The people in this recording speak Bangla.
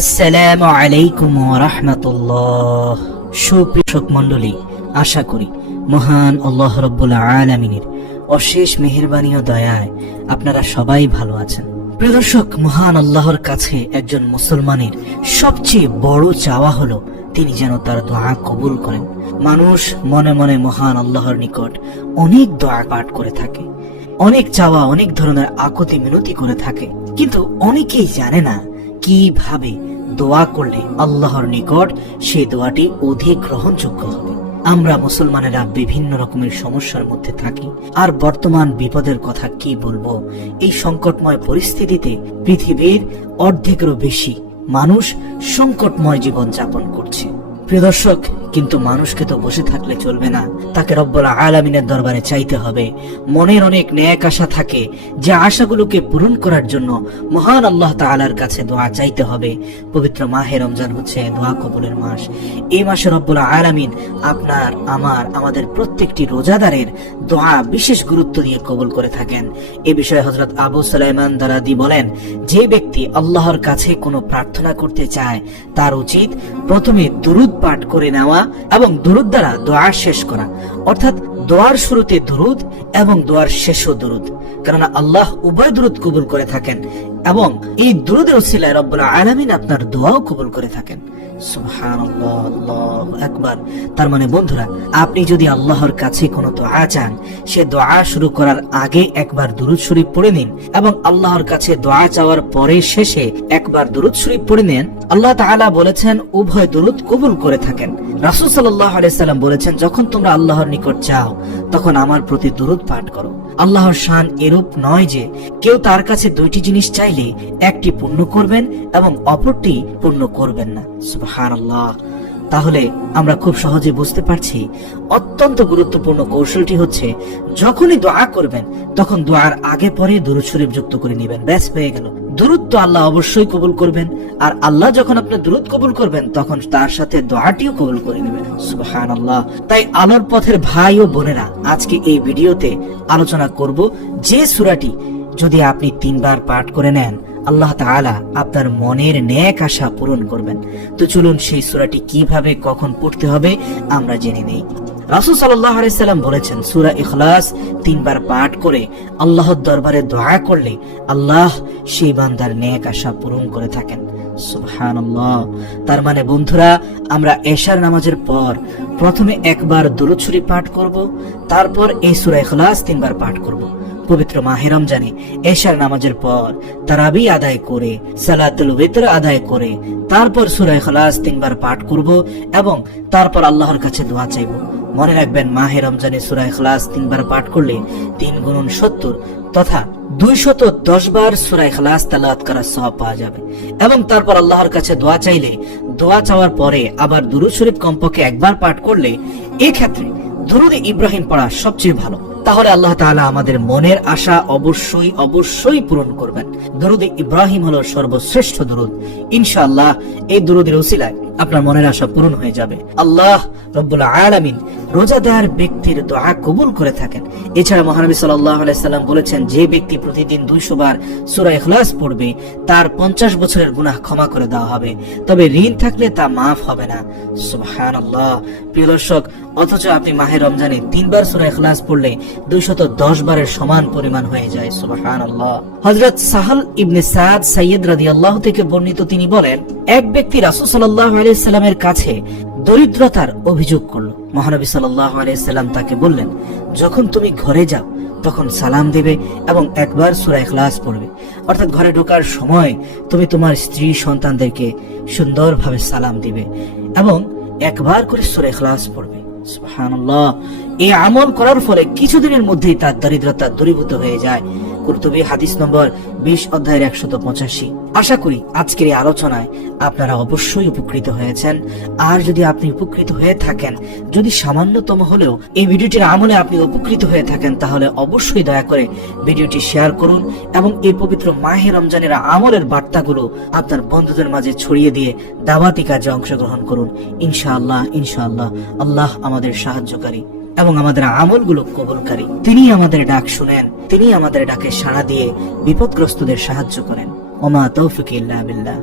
আসসালামু আলাইকুম ওয়া রাহমাতুল্লাহ। সুপ্রিয় মণ্ডলী, আশা করি মহান আল্লাহ রাব্বুল আলামিনের অশেষ মেহেরবানি ও দয়ায় আপনারা সবাই ভালো আছেন। প্রিয় দর্শক, মহান আল্লাহর কাছে একজন মুসলমানের সবচেয়ে বড় চাওয়া হলো তিনি যেন তার দোয়া কবুল করেন। মানুষ মনে মনে মহান আল্লাহর নিকট অনেক দোয়া পাঠ করে থাকে, অনেক চাওয়া, অনেক ধরনের আকুতি মিনতি করে থাকে, কিন্তু অনেকেই জানে না কিভাবে দোয়া করলে আল্লাহর নিকট সেই দোয়াটি অধিক গ্রহণযোগ্য হবে। আমরা মুসলমানেরা বিভিন্ন রকমের সমস্যার মধ্যে থাকি, আর বর্তমান বিপদের কথা কি বলবো। এই সংকটময় পরিস্থিতিতে পৃথিবীর অর্ধেকেরও বেশি মানুষ সংকটময় জীবন যাপন করছে। প্রিয় দর্শক, কিন্তু মানুষকে তো বসে থাকলে চলবে না, তাকে রব্বুল আলামিনের দরবারে চাইতে হবে। মনের অনেক নেক আশা থাকে, যে আশাগুলোকে পূরণ করার জন্য মহান আল্লাহ তাআলার কাছে দোয়া চাইতে হবে। পবিত্র মাহে রমজান হচ্ছে দোয়া কবুলের মাস। এই মাসে রব্বুল আলামিন আপনার, আমাদের প্রত্যেকটি রোজাদারের দোয়া বিশেষ গুরুত্ব দিয়ে কবুল করে থাকেন। এ বিষয়ে হযরত আবু সুলাইমান দারাদি বলেন, যে ব্যক্তি আল্লাহর কাছে কোনো প্রার্থনা করতে চায় তার উচিত প্রথমে দুরূদ পাঠ করে নেওয়া এবং দুরূদ দ্বারা দোয়া শেষ করা, অর্থাৎ দোয়ার শুরুতে দুরূদ এবং দোয়ার শেষও দুরূদ, কারণ আল্লাহ উভয় দুরূদ কবুল করে থাকেন এবং এই দুরূদের ওসিলায় রব্বুল আলামিন আপনার দোয়াও কবুল করে থাকেন। সুবহানাল্লাহ, আল্লাহু আকবার। তার মানে বন্ধুরা, আপনি যদি আল্লাহর কাছে কোনো দোয়া চান, সে দোয়া শুরু করার আগে একবার দুরূদ শরীফ পড়ে নিন এবং আল্লাহর কাছে দোয়া চাওয়ার পরে শেষে একবার দুরূদ শরীফ পড়ে নেন। আল্লাহ তাআলা বলেছেন উভয় দুরূদ কবুল করে থাকেন। রাসূল সাল্লাল্লাহু আলাইহি সাল্লাম বলেছেন, যখন তোমরা আল্লাহর নিকট চাও তখন আমার প্রতি দুরূদ পাঠ করো। আল্লাহর শান এরূপ নয় যে কেউ তার কাছে দুইটি জিনিস চাইলে একটি পূর্ণ করবেন এবং অপরটি পূর্ণ করবেন না। সুবহানাল্লাহ। তাহলে আমরা খুব সহজে বুঝতে পারছি অত্যন্ত গুরুত্বপূর্ণ কৌশলটি হচ্ছে, যখনই দোয়া করবেন তখন দোয়ার আগে পরে দুরূদ শরীফ যুক্ত করে নেবেন, ব্যাস হয়ে গেল। দুরূদ তো আল্লাহ অবশ্যই কবুল করবেন, আর আল্লাহ যখন আপনি দুরূদ কবুল করবেন তখন তার সাথে দোয়াটিও কবুল করে নেবেন। সুবহানাল্লাহ। তাই আলোর পথের ভাই ও বোনেরা, আজকে এই ভিডিওতে আলোচনা করব যে সূরাটি যদি আপনি 3 বার পাঠ করে নেন, আল্লাহ তাআলা আপনার মনের নেক আশা পূরণ করবেন। তো চলুন সেই সূরাটি কিভাবে কখন পড়তে হবে আমরা জেনে নেই। রাসূল সাল্লাল্লাহু আলাইহি সাল্লাম বলেছেন, সূরা ইখলাস 3 বার পাঠ করে আল্লাহর দরবারে দোয়া করলে আল্লাহ সেই বান্দার নেক আশা পূরণ করে থাকেন। সুবহানাল্লাহ। তার মানে বন্ধুরা, আমরা এশার নামাজের পর প্রথমে একবার দুরূদ শরীফ পাঠ করব, তারপর এই সূরা ইখলাস 3 বার পাঠ করব। পবিত্র মাহে রমজানে এশার নামাজের পর তারাবি আদায় করে, সালাতুল বিতর আদায় করে, তারপর সূরা ইখলাস 3 বার পাঠ করব এবং তারপর আল্লাহর কাছে দোয়া চাইব। মনে রাখবেন, মাহে রমজানে সূরা ইখলাস 3 বার পাঠ করলে 3 গুণন 70 তথা 210 বার সূরা ইখলাস তেলাওয়াত করার সওয়াব পাওয়া যাবে। এবং তারপর আল্লাহর কাছে দোয়া চাইলে, দোয়া চাওয়ার পরে আবার দুরূদ শরীফ কমপক্ষে একবার পাঠ করলে, এই ক্ষেত্রে দুরূদ ইব্রাহিম পড়া সবচেয়ে ভালো। তাহলে আল্লাহ তাআলা আমাদের মনের আশা অবশ্যই পূরণ করবেন। দুরূদ ইব্রাহিম হলো সর্বশ্রেষ্ঠ দুরূদ। ইনশাআল্লাহ এই দুরূদের ওসিলায় আপনার মনের আশা পূরণ হয়ে যাবে। আল্লাহ রব্বুল আলামিন রোজাদার ব্যক্তির দোয়া কবুল করে থাকেন। এছাড়া মহানবী সাল্লাল্লাহু আলাইহি সাল্লাম বলেছেন, যে ব্যক্তি প্রতিদিন 200 বার সূরা ইখলাস পড়বে তার 50 বছরের গুনাহ ক্ষমা করে দেওয়া হবে, তবে ঋণ থাকলে তা মাফ হবে না। সুবহানাল্লাহ। প্রিয় দর্শক, অথচ আপনি মাহে রমজানে 3 বার সূরা ইখলাস পড়লে 210 বারের সমান পরিমাণ হয়ে যায়। সুবহানাল্লাহ। হযরত সাহল ইবনে সাদ সাইয়্যিদ রাদিয়াল্লাহু থেকে বর্ণিত, তিনি বলেন, এক ব্যক্তি রাসূল সাল্লাল্লাহু আলাইহি সাল্লামের কাছে দরিদ্রতার অভিযোগ করলো। মহানবী সাল্লাল্লাহু আলাইহি সাল্লাম তাকে বললেন, যখন তুমি ঘরে যাও তখন সালাম দেবে এবং একবার সূরা ইখলাস পড়বে, অর্থাৎ ঘরে ঢোকার সময় তুমি তোমার স্ত্রী সন্তানদেরকে সুন্দরভাবে সালাম দিবে এবং একবার করে সূরা ইখলাস পড়বে। সুবহানাল্লাহ। এই আমল করার ফলে কিছুদিনের মধ্যেই তার দরিদ্রতা দূরীভূত হয়ে যায়। কুরতুবী হাদিস নম্বর 20 অধ্যায়ের 185। আশা করি আজকের এই আলোচনায় আপনারা অবশ্যই উপকৃত হয়েছেন। আর যদি আপনি উপকৃত হয়ে থাকেন, যদি সামান্যতম হলেও এই ভিডিওটির আমলে আপনি উপকৃত হয়ে থাকেন, তাহলে অবশ্যই দয়া করে ভিডিওটি শেয়ার করুন এবং এই পবিত্র মাহে রমজানের আমলের বার্তাগুলো আপনার বন্ধুদের মাঝে ছড়িয়ে দিয়ে দাওয়াতি কাজে অংশগ্রহণ করুন। ইনশাআল্লাহ আল্লাহ আমাদের সাহায্যকারী এবং আমাদের আমলগুলো কবুলকারী। তিনি আমাদের ডাক শুনেন, তিনি আমাদের ডাকে সাড়া দিয়ে বিপদগ্রস্তদের সাহায্য করেন। ওমা তৌফিক ইল্লা বিল্লাহ।